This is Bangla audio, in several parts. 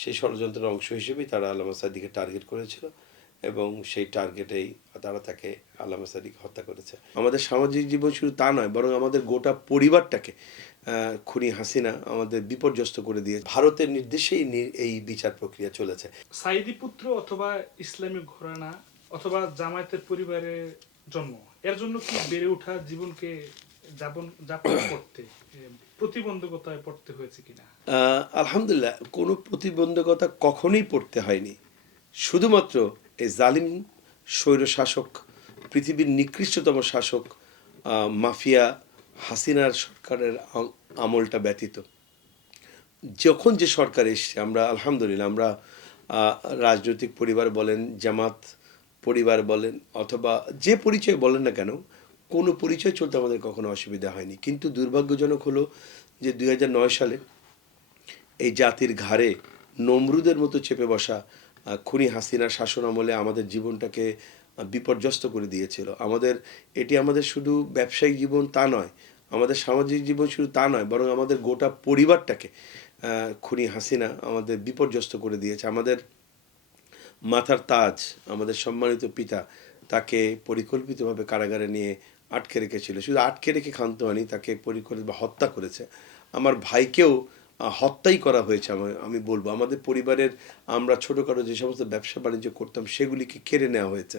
সেই ষড়যন্ত্রের অংশ হিসেবেই তারা আল্লামা সাঈদীকে টার্গেট করেছিল এবং সেই টার্গেটেই তারা তাকে আল্লামা সাঈদীকে হত্যা করেছে। আমাদের সামাজিক জীবন শুধু তা নয়, বরং আমাদের গোটা পরিবারটাকে খুনি হাসিনা আমাদের বিপর্যস্ত করে দিয়ে ভারতের নির্দেশেই এই বিচার প্রক্রিয়া চলেছে। সাঈদী পুত্র অথবা ইসলামিক ঘরানা অথবা জামায়াতের পরিবারে জন্ম, এর জন্য কি বেড়ে ওঠা জীবনকে যাপন করতে প্রতিবন্ধকতায় পড়তে হয়েছে কিনা? আলহামদুলিল্লাহ, কোনো প্রতিবন্ধকতা কখনোই পড়তে হয়নি। শুধুমাত্র এই জালিম স্বৈরশাসক, পৃথিবীর নিকৃষ্টতম শাসক মাফিয়া হাসিনার সরকারের আমলটা ব্যতীত যখন যে সরকার এসছে, আমরা আলহামদুলিল্লাহ আমরা রাজনৈতিক পরিবার বলেন, জামাত পরিবার বলেন, অথবা যে পরিচয় বলেন না কেন, কোনো পরিচয় চলতে আমাদের কখনো অসুবিধা হয়নি। কিন্তু দুর্ভাগ্যজনক হলো যে 2009 সালে এই জাতির ঘাড়ে নমরুদের মতো চেপে বসা খুনি হাসিনার শাসন আমলে আমাদের জীবনটাকে বিপর্যস্ত করে দিয়েছিল। এটি আমাদের শুধু ব্যবসায়িক জীবন তা নয়, আমাদের সামাজিক জীবন শুধু তা নয়, বরং আমাদের গোটা পরিবারটাকে খুনি হাসিনা আমাদের বিপর্যস্ত করে দিয়েছে। আমাদের মাথার তাজ, আমাদের সম্মানিত পিতা, তাকে পরিকল্পিতভাবে কারাগারে নিয়ে আটকে রেখেছিল। শুধু আটকে রেখে ক্ষান্ত হয়নি, তাকে পরিকল্পিত হত্যা করেছে। আমার ভাইকেও হত্যাই করা হয়েছে। আমি বলবো আমাদের পরিবারের আমরা ছোটোখাটো যে সমস্ত ব্যবসা বাণিজ্য করতাম সেগুলিকে কেড়ে নেওয়া হয়েছে।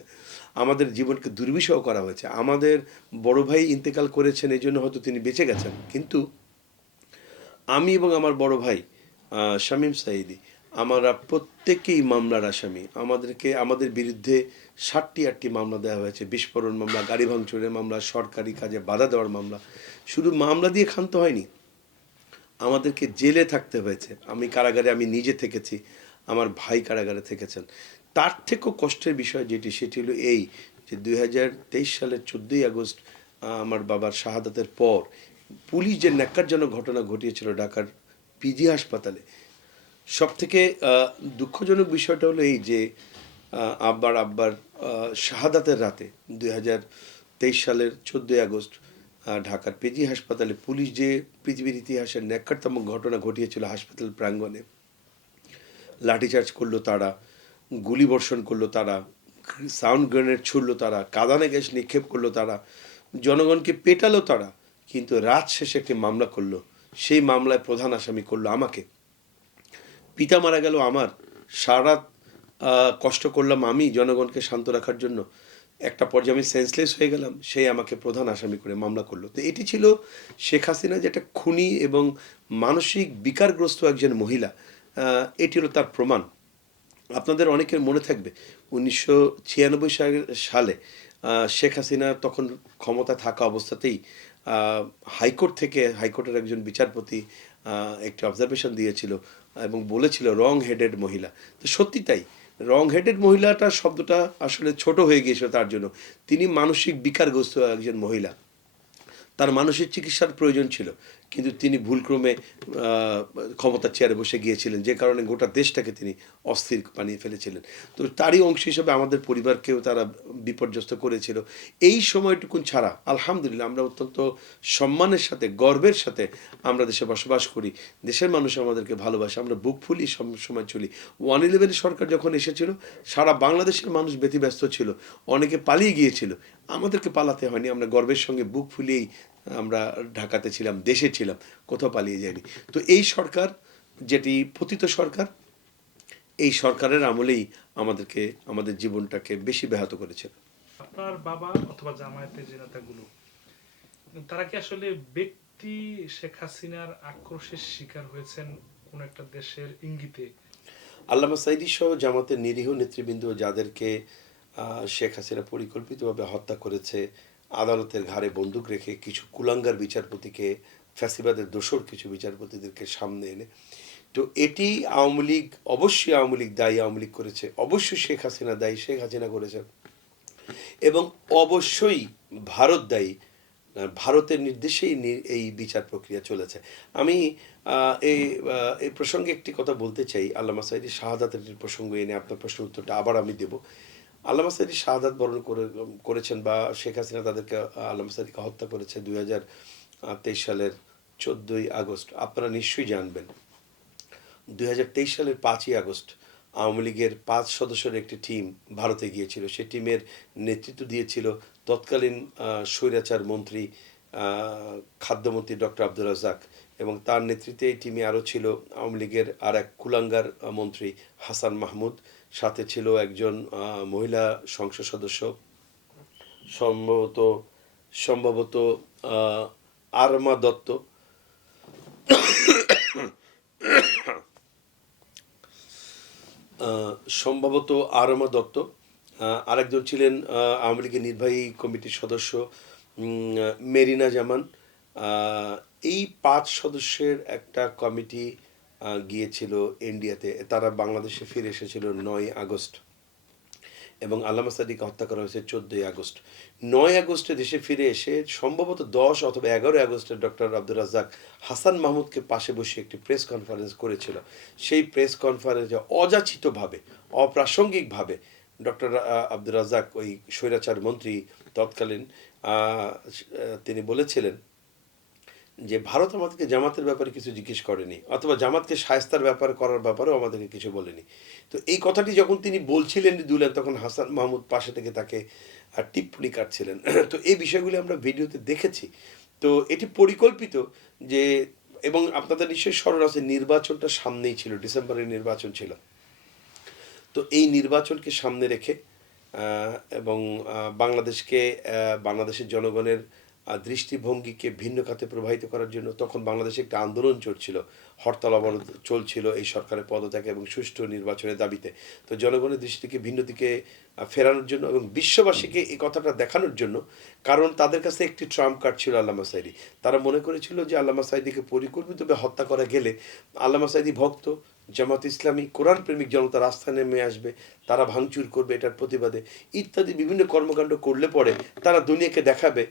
আমাদের জীবনকে দুর্বিষহ করা হয়েছে। আমাদের বড় ভাই ইন্তেকাল করেছেন, এই জন্য হয়তো তিনি বেঁচে গেছেন, কিন্তু আমি এবং আমার বড় ভাই শামীম সাঈদী, আমরা প্রত্যেকেই মামলার আসামি। আমাদের বিরুদ্ধে 60-8টি মামলা দেওয়া হয়েছে। বিস্ফোরণ মামলা, গাড়ি ভাঙচুরের মামলা, সরকারি কাজে বাধা দেওয়ার মামলা। শুধু মামলা দিয়ে ক্ষান্ত হয়নি, আমাদেরকে জেলে থাকতে হয়েছে। আমি কারাগারে আমি নিজে থেকেছি, আমার ভাই কারাগারে থেকেছেন। তার থেকেও কষ্টের বিষয় সেটি হলো এই যে 2023 সালের 14ই আগস্ট আমার বাবার শাহাদাতের পর পুলিশ যে ন্যাক্কারজনক ঘটনা ঘটিয়েছিল ঢাকার পিজি হাসপাতালে, সবথেকে দুঃখজনক বিষয়টা হলো এই যে আব্বার শাহাদাতের রাতে 2023 সালের 14ই আগস্ট ঢাকার পিজি হাসপাতালে পুলিশ যে পৃথিবীর ইতিহাসের ন্যাক্কারতম ঘটনা ঘটিয়েছিল হাসপাতাল প্রাঙ্গণে। লাঠিচার্জ করলো তারা, গুলি বর্ষণ করলো তারা, সাউন্ড গ্রেনেড ছুড়লো তারা, কাঁদানে গ্যাস নিক্ষেপ করলো তারা, জনগণকে পেটালো তারা, কিন্তু রাত শেষে একটি মামলা করলো। সেই মামলায় প্রধান আসামি করলো আমাকে। পিতা মারা গেল আমার, সারা কষ্ট করলাম আমি জনগণকে শান্ত রাখার জন্য, একটা পর্যায়ে আমি সেন্সলেস হয়ে গেলাম, সেই আমাকে প্রধান আসামি করে মামলা করলো। তো এটি ছিল শেখ হাসিনা, যে একটা খুনি এবং মানসিক বিকারগ্রস্ত একজন মহিলা, এটি হলো তার প্রমাণ। আপনাদের অনেকের মনে থাকবে 1996 সালে শেখ হাসিনা তখন ক্ষমতা থাকা অবস্থাতেই হাইকোর্টের একজন বিচারপতি একটি অবজারভেশন দিয়েছিল এবং বলেছিল রং হেডেড মহিলা। তো সত্যি তাই, রং হেডেড মহিলাটা শব্দটা আসলে ছোট হয়ে গিয়েছিল তার জন্য। তিনি মানসিক বিকারগ্রস্ত একজন মহিলা, তার মানসিক চিকিৎসার প্রয়োজন ছিল, কিন্তু তিনি ভুলক্রমে ক্ষমতার চেয়ারে বসে গিয়েছিলেন, যে কারণে গোটা দেশটাকে তিনি অস্থির বানিয়ে ফেলেছিলেন। তো তারই অংশ হিসেবে আমাদের পরিবারকেও তারা বিপর্যস্ত করেছিল। এই সময়টুকুন ছাড়া আলহামদুলিল্লাহ আমরা অত্যন্ত সম্মানের সাথে, গর্বের সাথে আমরা দেশে বসবাস করি। দেশের মানুষ আমাদেরকে ভালোবাসে, আমরা বুক ফুলিয়ে সময় চলি। 111 সরকার যখন এসেছিল, সারা বাংলাদেশের মানুষ ব্যতিব্যস্ত ছিল, অনেকে পালিয়ে গিয়েছিল। আমাদেরকে পালাতে হয়নি, আমরা গর্বের সঙ্গে বুক ফুলিয়েই আমরা ঢাকাতে ছিলাম, দেশে ছিলাম, কোথাও পালিয়ে যায়নি। তো এই সরকার, যেটি পতিত সরকার, এই সরকারের আমলেই আমাদের জীবনটাকে বেশি ব্যাহত করেছে। আপনার বাবা অথবা জামায়াতের যে নেতাগুলো, তারা কি আসলে ব্যক্তি শেখ হাসিনার আক্রোশের শিকার হয়েছেন কোন একটা দেশের ইঙ্গিতে? আল্লামা সাঈদী সহ জামাতের নিরীহ নেতৃবৃন্দ, যাদেরকে শেখ হাসিনা পরিকল্পিতভাবে হত্যা করেছে, আদালতের ঘাড়ে বন্দুক রেখে কিছু কুলাঙ্গার বিচারপতিকে, ফ্যাসিবাদের দোসর কিছু বিচারপতিদেরকে সামনে এনে, তো এটি আওয়ামী লীগ, অবশ্যই আওয়ামী লীগ দায়ী, আওয়ামী লীগ করেছে, অবশ্যই শেখ হাসিনা দায়ী, শেখ হাসিনা করেছে, এবং অবশ্যই ভারত দায়ী, ভারতের নির্দেশেই এই বিচার প্রক্রিয়া চলেছে। আমি এই প্রসঙ্গে একটি কথা বলতে চাই। আল্লামা সাঈদী শাহাদাতের প্রসঙ্গ এনে আপনার প্রশ্নের উত্তরটা আবার আমি দেব। আল্লামা সাঈদী শাহাদাত বরণ করেছেন, বা শেখ হাসিনা তাদেরকে, আল্লামা সাঈদীকে হত্যা করেছে 2023 সালের 14ই আগস্ট। আপনারা নিশ্চয়ই জানবেন 2023 সালের 5ই আগস্ট আওয়ামী লীগের 5 সদস্যের একটি টিম ভারতে গিয়েছিল। সেই টিমের নেতৃত্ব দিয়েছিল তৎকালীন স্বৈরাচার মন্ত্রী খাদ্যমন্ত্রী ডক্টর আব্দুর রাজ্জাক, এবং তার নেতৃত্বে এই টিমে আরও ছিল আওয়ামী লীগের আর এক কুলাঙ্গার মন্ত্রী হাসান মাহমুদ, সাথে ছিল একজন মহিলা সংসদ সদস্য, সম্ভবত সম্ভবত আরমা দত্ত, সম্ভবত আরমা দত্ত, আরেকজন ছিলেন আওয়ামী লীগের নির্বাহী কমিটির সদস্য মেরিনা জামান। এই 5 সদস্যের একটা কমিটি গিয়েছিল ইন্ডিয়াতে। তারা বাংলাদেশে ফিরে এসেছিল 9ই আগস্ট, এবং আল্লামা সাদিকে হত্যা করা হয়েছে 14ই আগস্ট। 9ই আগস্টে দেশে ফিরে এসে সম্ভবত 10 অথবা 11ই আগস্টে ডক্টর আব্দুর রাজ্জাক হাসান মাহমুদকে পাশে বসে একটি প্রেস কনফারেন্স করেছিল। সেই প্রেস কনফারেন্সে অযাচিতভাবে, অপ্রাসঙ্গিকভাবে ডক্টর আব্দুর রাজ্জাক, ওই স্বৈরাচার মন্ত্রী তৎকালীন, তিনি বলেছিলেন যে ভারত আমাদেরকে জামাতের ব্যাপারে কিছু জিজ্ঞেস করেনি, অথবা জামাতকে শায়েস্তার ব্যাপার করার ব্যাপারেও আমাদেরকে কিছু বলেনি। তো এই কথাটি যখন তিনি বলছিলেন দুলেন, তখন হাসান মাহমুদ পাশে থেকে তাকে টিপ্পনি কাটছিলেন। তো এই বিষয়গুলি আমরা ভিডিওতে দেখেছি। তো এটি পরিকল্পিত যে, এবং আপনাদের নিশ্চয়ই স্মরণ আছে, নির্বাচনটা সামনেই ছিল, ডিসেম্বরের নির্বাচন ছিল। তো এই নির্বাচনকে সামনে রেখে এবং বাংলাদেশের জনগণের দৃষ্টিভঙ্গিকে ভিন্ন খাতে প্রবাহিত করার জন্য তখন বাংলাদেশে একটা আন্দোলন চলছিল, হরতাল অবরোধ চলছিল এই সরকারের পদত্যাগ এবং সুষ্ঠু নির্বাচনের দাবিতে। তো জনগণের দৃষ্টিকে ভিন্ন দিকে ফেরানোর জন্য এবং বিশ্ববাসীকে এই কথাটা দেখানোর জন্য, কারণ তাদের কাছে একটি ট্রাম্প কার্ড ছিল আল্লামা সাঈদী। তারা মনে করেছিল যে আল্লামা সাঈদীকে পরিকল্পিতভাবে হত্যা করা গেলে আল্লামা সাঈদী ভক্ত, জামাত ইসলামী, কোরআন প্রেমিক জনতা রাস্তায় নেমে আসবে, তারা ভাঙচুর করবে এটার প্রতিবাদে, ইত্যাদি বিভিন্ন কর্মকাণ্ড করলে পরে তারা দুনিয়াকে দেখাবে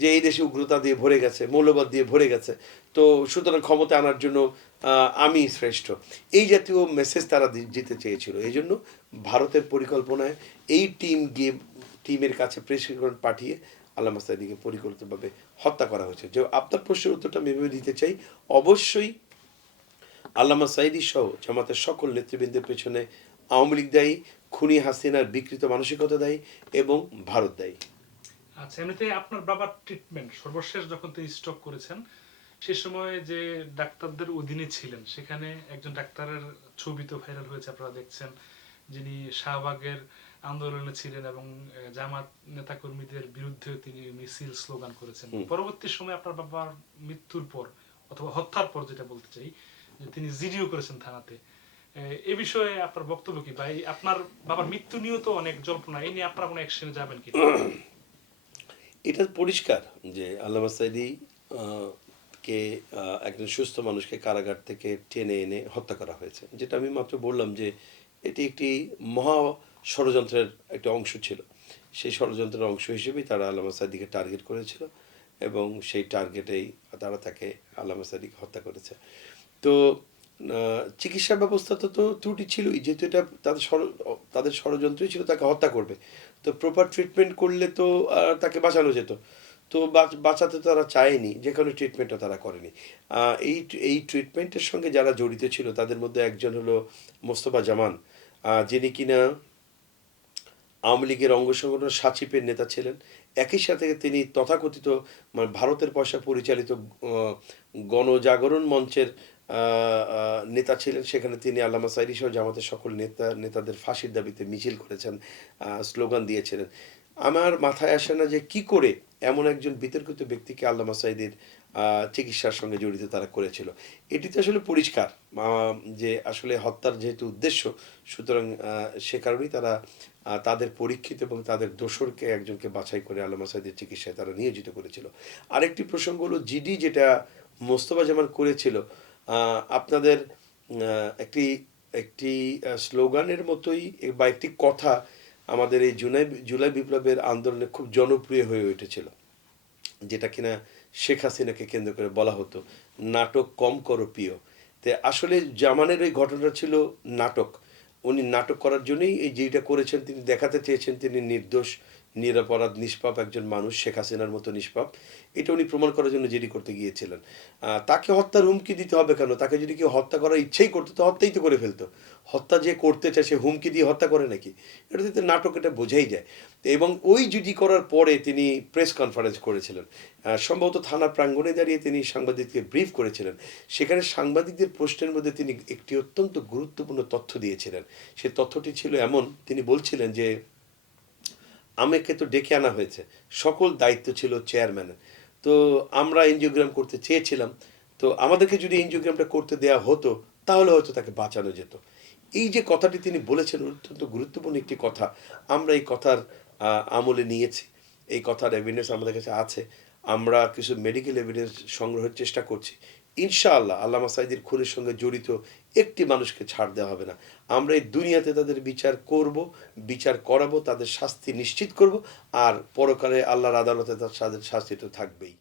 যে এই দেশে উগ্রতা দিয়ে ভরে গেছে, মৌলবাদ দিয়ে ভরে গেছে, তো সুতরাং ক্ষমতা আনার জন্য আমি শ্রেষ্ঠ। এই জাতীয় মেসেজ তারা দিতে চেয়েছিল। এই জন্য ভারতের পরিকল্পনায় এই টিমের কাছে প্রেসিডেন্ট পাঠিয়ে আল্লামা সাঈদীকে পরিকল্পিতভাবে হত্যা করা হয়েছে। যে আপনার প্রশ্নের উত্তরটা আমি এভাবে দিতে চাই, অবশ্যই আল্লামা সাঈদী সহ জামাতের সকল নেতৃবৃন্দের পেছনে আওয়ামী লীগ দায়ী, খুনি হাসিনার বিকৃত মানসিকতা দায়ী, এবং ভারত দায়ী। আচ্ছা, এমনিতে আপনার বাবার ট্রিটমেন্ট সর্বশেষ যখন তিনি স্ট্রোক করেছেন, সে সময় যে ডাক্তারদের অধীনে ছিলেন, সেখানে একজন ডাক্তারের ছবি তো ভাইরাল হয়েছে, আপনারা দেখছেন, যিনি শাহবাগের আন্দোলনে ছিলেন এবং জামাত নেতাকর্মীদের বিরুদ্ধে তিনি মিছিল স্লোগান করেছেন। পরবর্তী সময় আপনার বাবার মৃত্যুর পর অথবা হত্যার পর, যেটা বলতে চাই, যে তিনি জিডিও করেছেন থানাতে। এ বিষয়ে আপনার বক্তব্য কি ভাই? আপনার বাবার মৃত্যু নিয়েও তো অনেক জল্পনা, এই নিয়ে আপনারা কোনো অ্যাকশনে যাবেন কি? এটা পরিষ্কার যে আল্লামা সাঈদী কে একজন সুস্থ মানুষকে কারাগার থেকে টেনে এনে হত্যা করা হয়েছে, যেটা আমি মাত্র বললাম যে এটি একটি মহা ষড়যন্ত্রের একটা অংশ ছিল। সেই ষড়যন্ত্রের অংশ হিসেবেই তারা আল্লামা সাঈদীকে টার্গেট করেছিল, এবং সেই টার্গেটেই তারা তাকে আল্লামা সাঈদীকে হত্যা করেছে। তো চিকিৎসা ব্যবস্থা তো ত্রুটি ছিলই, যেহেতু এটা তাদের ষড়যন্ত্রই ছিল তাকে হত্যা করবে। তো প্রপার ট্রিটমেন্ট করলে তো তাকে বাঁচানো যেত, তো বাঁচাতে তারা চায়নি, যে কোনো ট্রিটমেন্টও তারা করেনি। এই ট্রিটমেন্টের সঙ্গে যারা জড়িত ছিল তাদের মধ্যে একজন হলো মোস্তফা জামান, যিনি কিনা আওয়ামী লীগের অঙ্গ সংগঠন সাচিপের নেতা ছিলেন। একই সাথে তিনি তথাকথিত ভারতের পয়সা পরিচালিত গণজাগরণ মঞ্চের নেতা ছিলেন। সেখানে তিনি আল্লামা সাঈদী সহ জামাতের সকল নেতাদের ফাঁসির দাবিতে মিছিল করেছেন, স্লোগান দিয়েছিলেন। আমার মাথায় আসে না যে কি করে এমন একজন বিতর্কিত ব্যক্তিকে আল্লামা সাঈদীর চিকিৎসার সঙ্গে জড়িত তারা করেছিল। এটিতে আসলে পরিষ্কার যে আসলে হত্যার যেহেতু উদ্দেশ্য, সুতরাং সে কারণেই তারা তাদের পরীক্ষিত এবং তাদের দোসরকে একজনকে বাছাই করে আল্লামা সাঈদীর চিকিৎসায় তারা নিয়োজিত করেছিল। আরেকটি প্রসঙ্গ হলো জিডি, যেটা মোস্তফা জামান করেছিল, আপনাদের একটি একটি স্লোগানের মতোই বা একটি কথা আমাদের এই জুলাই বিপ্লবের আন্দোলনে খুব জনপ্রিয় হয়ে উঠেছিল, যেটা কিনা শেখ হাসিনাকে কেন্দ্র করে বলা হতো, নাটক কম করো প্রিয়। তো আসলে জামানের ওই ঘটনাটা ছিল নাটক। উনি নাটক করার জন্যই এই যেটা করেছেন, তিনি দেখাতে চেয়েছেন তিনি নির্দোষ, নিরপরাধ নিষ্পাপ একজন মানুষ, শেখ হাসিনার মতো নিষ্পাপ, এটা উনি প্রমাণ করার জন্য জিডি করতে গিয়েছিলেন। তাকে হত্যার হুমকি দিতে হবে কেন? তাকে যদি কেউ হত্যা করার ইচ্ছেই করতো তো হত্যাই তো করে ফেলতো। হত্যা যে করতে চায় সে হুমকি দিয়ে হত্যা করে নাকি? এটা তো নাটক, এটা বোঝাই যায়। এবং ওই জিডি করার পরে তিনি প্রেস কনফারেন্স করেছিলেন, সম্ভবত থানার প্রাঙ্গণে দাঁড়িয়ে তিনি সাংবাদিককে ব্রিফ করেছিলেন। সেখানে সাংবাদিকদের প্রশ্নের মধ্যে তিনি একটি অত্যন্ত গুরুত্বপূর্ণ তথ্য দিয়েছিলেন। সে তথ্যটি ছিল এমন, তিনি বলছিলেন যে আমাকে তো ডেকে আনা হয়েছে, সকল দায়িত্ব ছিল চেয়ারম্যানের। তো আমরা এনজিওগ্রাম করতে চেয়েছিলাম, তো আমাদেরকে যদি এনজিওগ্রামটা করতে দেওয়া হতো তাহলে হয়তো তাকে বাঁচানো যেত। এই যে কথাটি তিনি বলেছেন অত্যন্ত গুরুত্বপূর্ণ একটি কথা। আমরা এই কথার আমলে নিয়েছি, এই কথার এভিডেন্স আমাদের কাছে আছে। আমরা কিছু মেডিকেল এভিডেন্স সংগ্রহের চেষ্টা করছি। ইনশাআল্লাহ আল্লামা সাঈদীর খুনের সঙ্গে জড়িত একটি মানুষকে ছাড় দেওয়া হবে না। আমরা এই দুনিয়াতে তাদের বিচার করব, বিচার করাবো, তাদের শাস্তি নিশ্চিত করব, আর পরকালে আল্লাহর আদালতে তাদের শাস্তি তো থাকবেই।